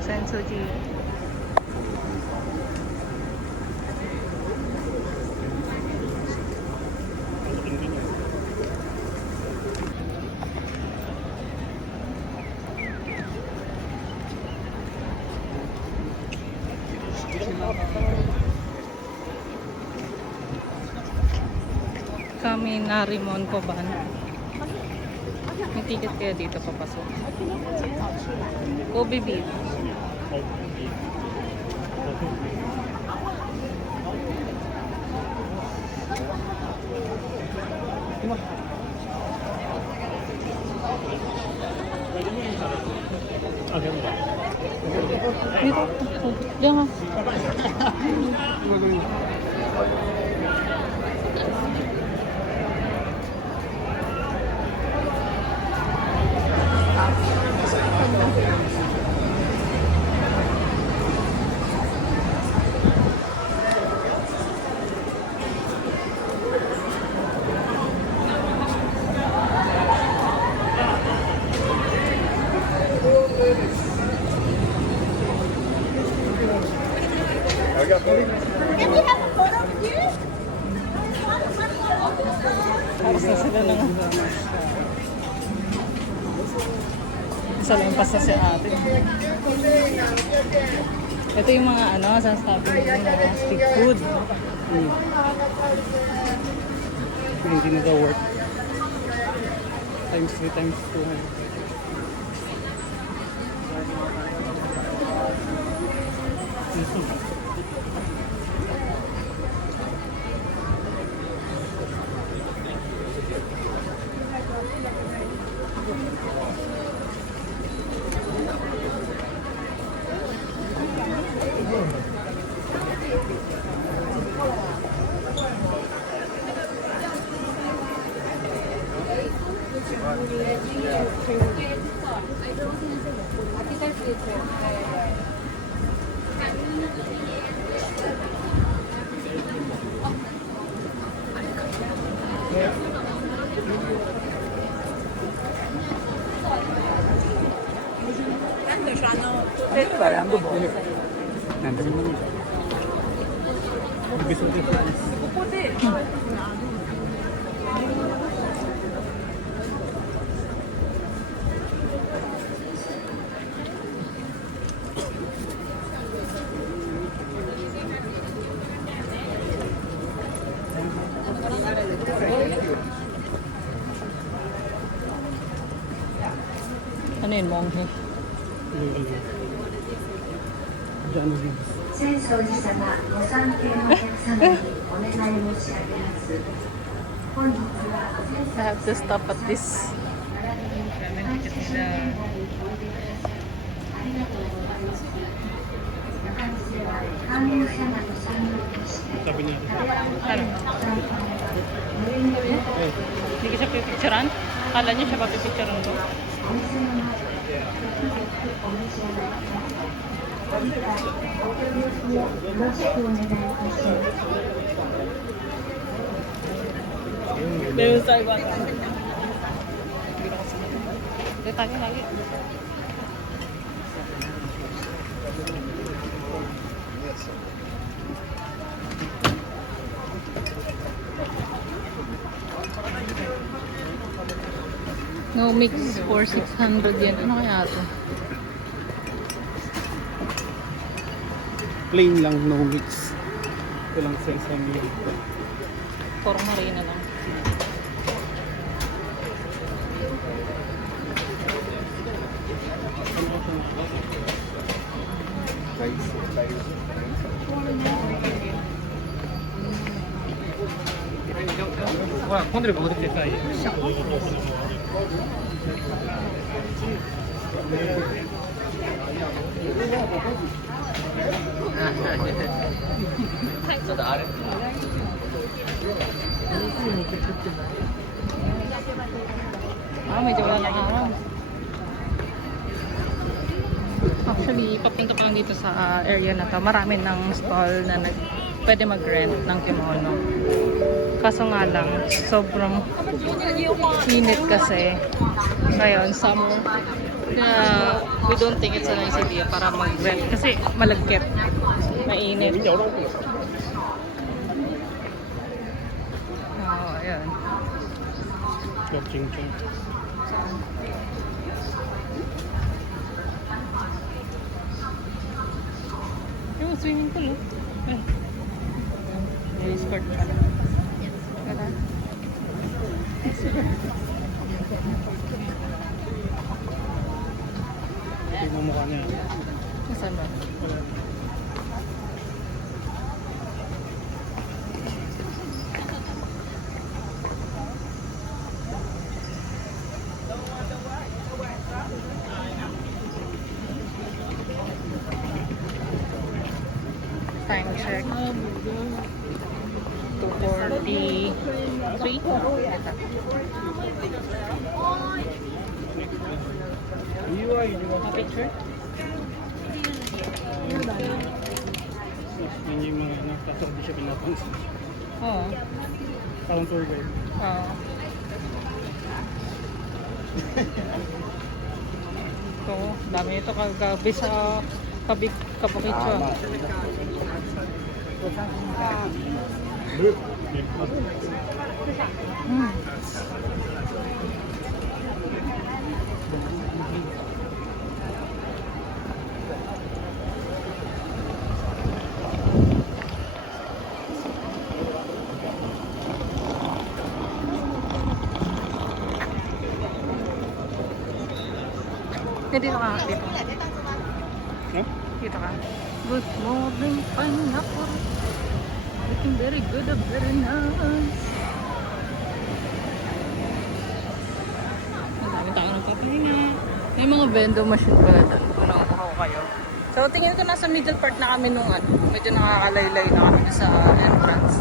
Sensoji. Kami Narimon Coban. May ticket kaya dito papasok. Kobe Beef. Dito. Diyan nga. Can we have a photo with you? Tapos na sila ng... Isa lang basta si ate. Ito yung mga ano, sasabi mo yung mga street food. Hindi na daw worth. Times 3 times 200. Ano yun, monghe? 浅草寺様ご参詣のお客様にお願い申し上げます。本日は I have to stop at this. Sabi niya. Ano? Hindi ka siya pipicturan? Akala niya siya papipicturan ko. Meron sa iba. Hindi tayo lagi. No mix for 600 yen. Ano kaya ito? Plain lang, no mix. Walang sesame. Puro marina lang. Wah, kontra ko dito tayo. Medyo wala na araw. Actually, papunta pa lang dito sa area na to. Marami ng stall na pwede mag-rent ng kimono. Kaso nga lang, sobrang init kasi. Ngayon, summer. Kaya we don't think it's a nice idea para mag-rent. Kasi malagkit. Mainit. Oo, ayan. Ching-ching. Yung swimming pool, oh. Ay. May skirt pa. Tara. Tingnan mo mukha niya. Nasaan ba? Time check. 2:43. UI, A picture? Yan yung mga nakasok di siya pinapansin. Oo. Town tour guide. Oo. Ito, dami ito kagabi sa Kapakitsyo. Hmm. Dito ka, dito. Huh? Dito ka. Good morning, pineapple. Looking very good, very nice. Ang dami tayo nagpapahinga. May mga vending machine pala doon kung nauuhaw kayo. So tingin ko nasa middle part na kami nung medyo nakakalaylay na kami sa entrance.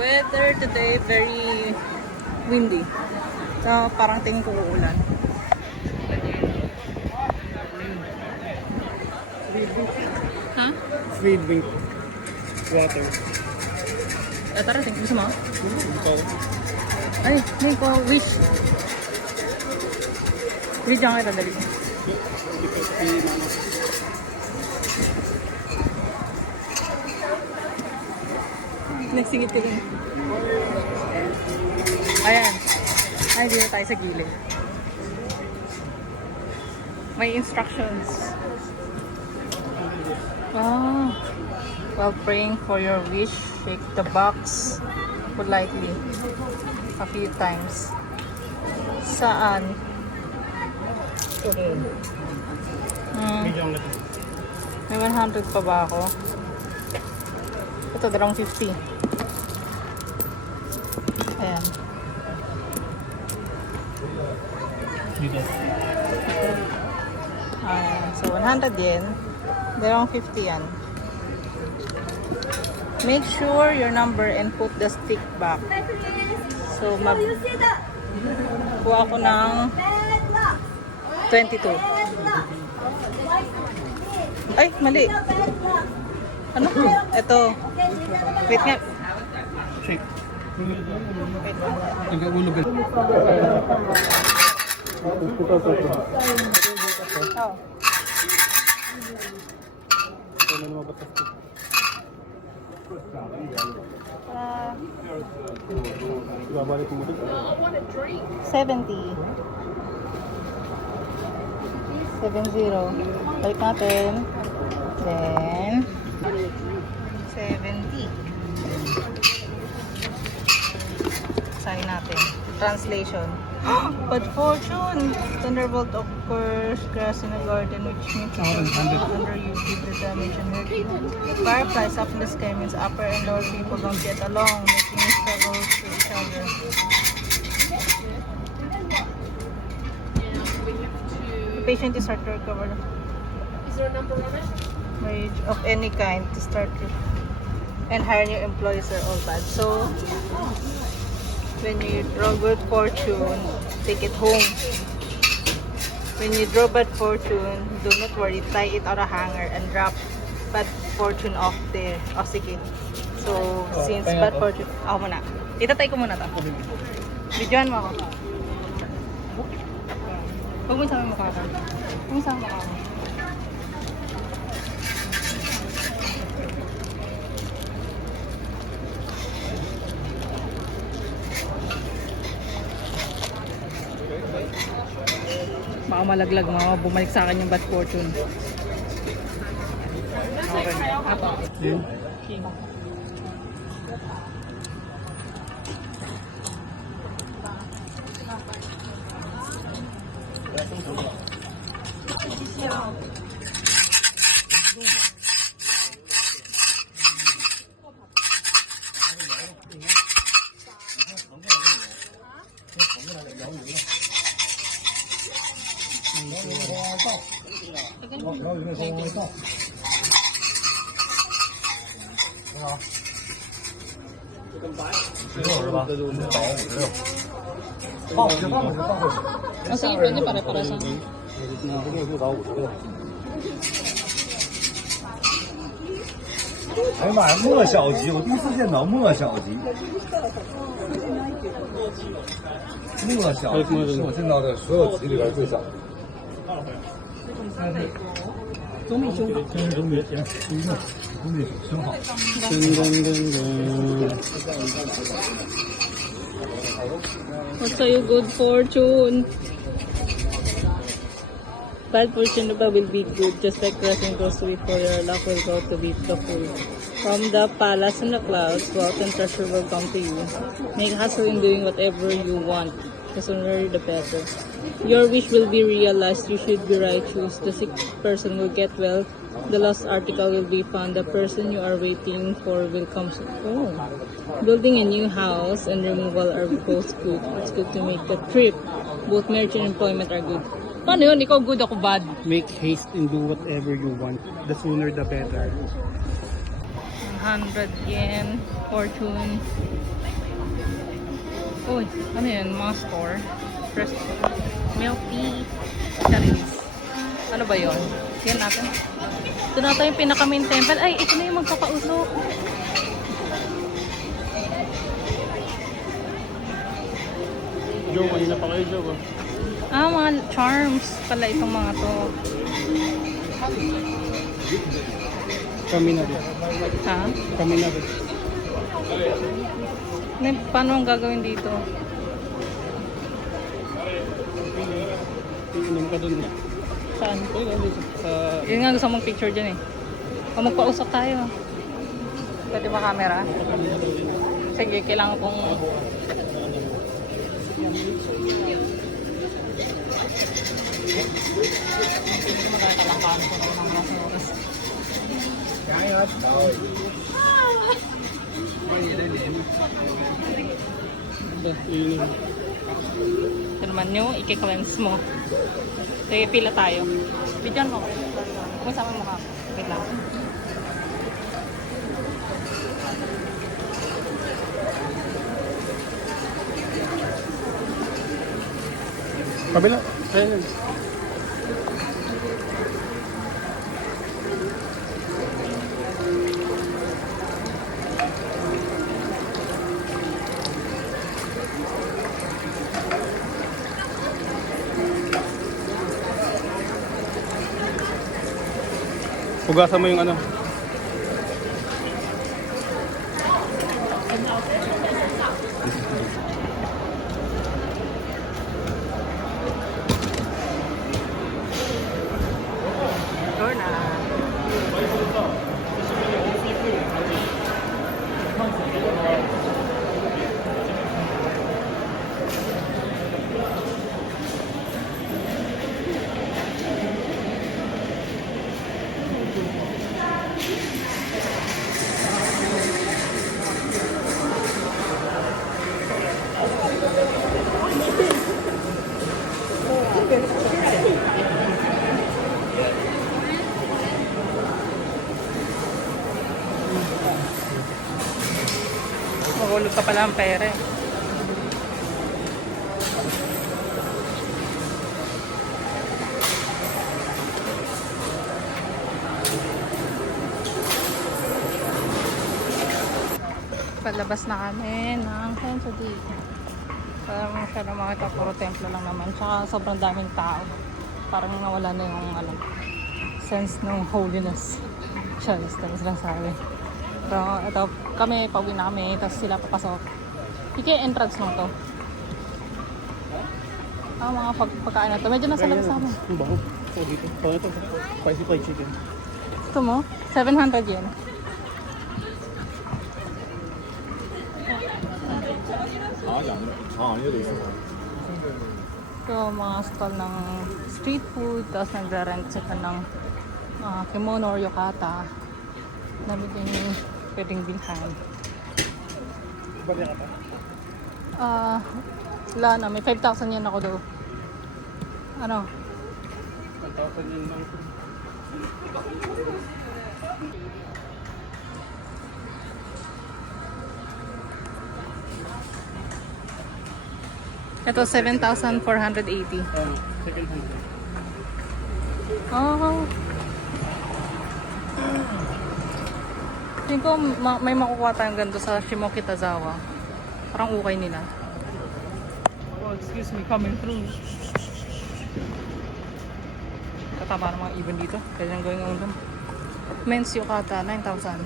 Weather today very windy. So parang tingin ko uulan. Ha? Free drink. Water. Tara, tingin gusto mo? Ikaw. Ay, may ko wish. Video kita dali. Because free mama. Nagsingit ko rin. Ayan. Ay, dito tayo sa gilid. May instructions. Oh. While praying for your wish, shake the box politely a few times. Saan? Okay. Medyo ang natin. May 100 pa ba ako? Ito, 250. Ayan. Dito. Ayan. So, 100 yen. 250 yan. Make sure your number and put the stick back. So, kuha ako ng 22. Ay, mali. Ano ko? Ito. Wait nga. Shake. Nag-ulo ba? Oh. Ito na naman batas ko. Ibabalik mo dito. 70. 70. Balik natin. Then, 70. Sign natin. Translation. But fortune! Thunderbolt occurs grass in a garden which means under you give the damage and hurt you. Fireflies up in the sky means upper and lower people don't get along, making struggle to each other. The patient is start to recover. Is there a number on it? Wage of any kind to start to and hire new employees are all bad. So when you draw good fortune, take it home. When you draw bad fortune, do not worry, tie it on a hanger and drop bad fortune off there. O sige. So, since bad fortune, ako muna. Itatay ko muna to. Videoan mo ako. Huwag mo sa amin mukha ka. Huwag mo sa amin mukha ka. Baka malaglag mo, bumalik sa akin yung bad fortune. Okay. Apo. Okay. Oh, sige, pwede pare-para sa akin. 哎呀妈呀，墨小鸡！我第一次见到墨小鸡。墨小鸡是我见到的所有鸡里边最小的。中米兄，中米，行，中米真好。What's your good fortune? Bad fortune will be good, just like pressing closely for your luck will go to beat the fool. From the palace in the clouds, wealth and treasure will come to you. Make hustle in doing whatever you want. The sooner the better. Your wish will be realized. You should be righteous. The sick person will get well. The lost article will be found. The person you are waiting for will come soon. Oh. Building a new house and removal are both good. It's good to make the trip. Both marriage and employment are good. Paano yun? Ikaw good, ako bad. Make haste and do whatever you want. The sooner the better. 100 yen. Fortune. Uy, ano yun? Mga store. Rest. Milk tea. Charis. Ano ba yun? Yan natin. Ito na tayo yung pinaka-main temple. Ay, ito na yung magpapausok. Joe, kanina pa kayo, Joe. Ah, mga charms pala itong mga to. Kami na rin. Ha? Kami na rin. Paano ang gagawin dito? Iinom ka dun. Saan? Sa... Yun nga gusto mong picture dyan eh. O magpausok tayo. Pwede ba camera? Sige, kailangan kong... Magkakalangkaan ko na ng mga oras. Iinom. Ito naman yung i-cleanse mo. Sige, pila tayo. Bidyan mo. Kung sama mo ka. Wait lang. Kabila. Ayun. Hugasan mo yung ano. Sure na. Mahulog ka pala ang pera eh. Palabas na kami ng Sensoji. Para masyadong makita, puro templo lang naman. Tsaka sobrang daming tao. Parang nawala na yung sense ng holiness. Siya, tayo sila sabi. So, ito, kami, pauwi na kami. Tapos sila papasok. Iki entrance lang to. Mga pagkain na to. Medyo nasa labas sa amin. Ang baho. Ito dito. Ito. Spicy fried chicken. Ito mo? 700 yen. Ito, mga stall ng street food. Tapos nagre-rent sila ng kimono or yukata. Dami din yung pwedeng bilhan. Balik ka pa? Wala na. May 5,000 yen ako doon. Ano? 1,000 yun lang. Ito, 7,480. Second hand. Oh. Tingin ko may makukuha tayong ganito sa Shimokitazawa. Parang ukay nila. Oh, excuse me, coming through. Katama ng mga ibon dito. Kaya lang going on doon. Men's yukata, 9,000.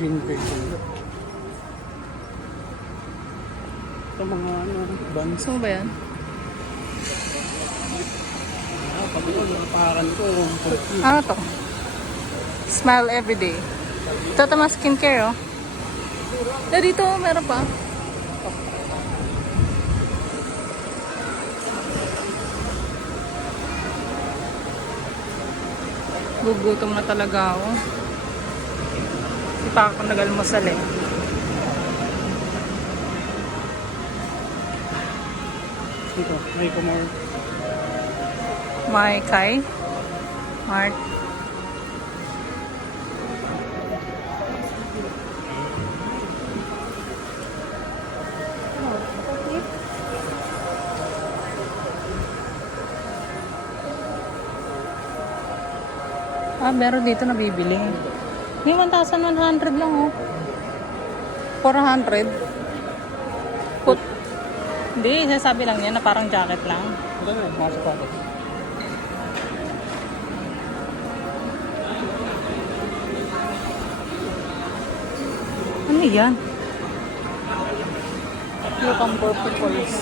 Gin bacon. Ito mga buns. Gusto mo ba yan? Pag ito, napaharan ko. Ano to? Smile everyday. Ito tama skincare, oh. Dito, meron pa. Gugutom na talaga ako. Hindi pa ako nag-almusal eh. Ito, may kumar. May Kai Mart. Meron dito nabibili. May 1,100 lang, oh. 400. Hindi, sinasabi lang niya na parang jacket lang. Ito na, mga sapatos. Ano yan? Cucumber pickles.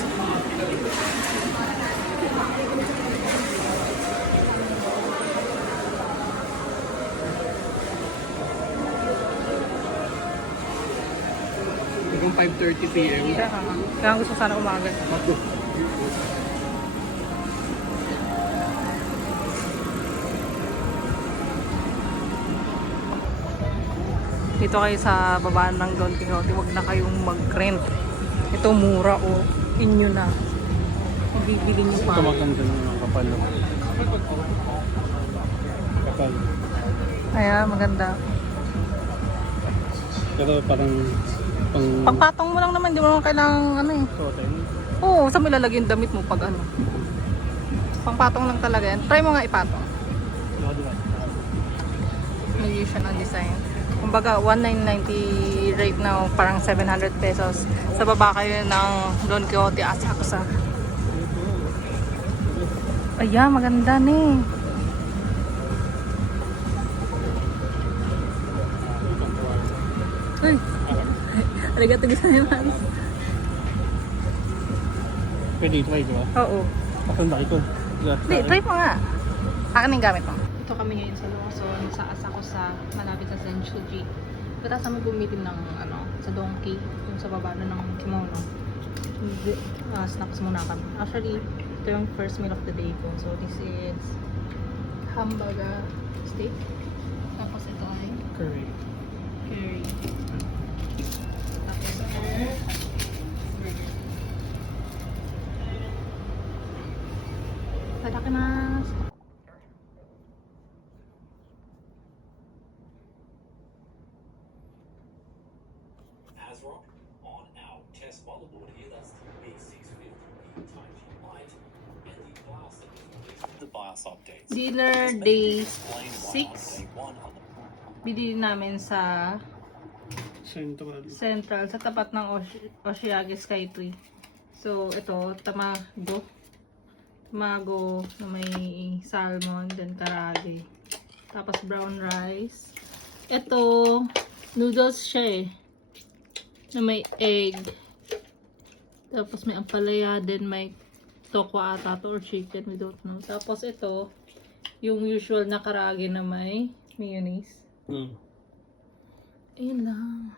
Hanggang 5:30 p.m. Kaya gusto sana umaga. Dito kayo sa baba ng Don Quixote, huwag na kayong mag-rent. Ito mura o inyo na. Mabibili nyo pa. Ito maganda ng kapal. Kapal. Ayan, maganda. Pero parang Pangpatong mo lang naman, di mo naman kailangan ano eh. totem. Oo, saan mo ilalagay yung damit mo pag ano. Pangpatong lang talaga yan. Try mo nga ipatong. Nag-use siya ng design. Kumbaga, 1,990 right now, parang 700 pesos. Sa baba kayo ng Don Quixote, Asakusa. Ayan, maganda ni. Uy! Arigato gozaimasu. Pwede i-try ko ba? Oo. Ang laki ko. Hindi, try mo nga. Akin yung gamit mo. Ito kami ngayon sa Lawson, sa Asakusa, malapit sa Sensoji. Pagkatapos kami bumitin ng sa donkey, yung sa baba na ng kimono. Snacks muna kami. Actually, ito yung first meal of the day ko. So this is hamburger steak. Tapos ito ay Curry. curry. Tapos burger. Itadakimasu. ASRock on our test motherboard here, that's the B650 Times Light, and the BIOS that was released. The BIOS updates. Dinner day Explain why on 6. day one on the Bili namin sa Central. Central, sa tapat ng Oshiage Skytree. So, ito, tamago. Tamago na may salmon, then karage. Tapos brown rice. Ito, noodles siya eh. Na may egg. Tapos may ampalaya, then may tokwa ata to or chicken, we don't know. Tapos ito, yung usual na karage na may mayonnaise. Ayun lang.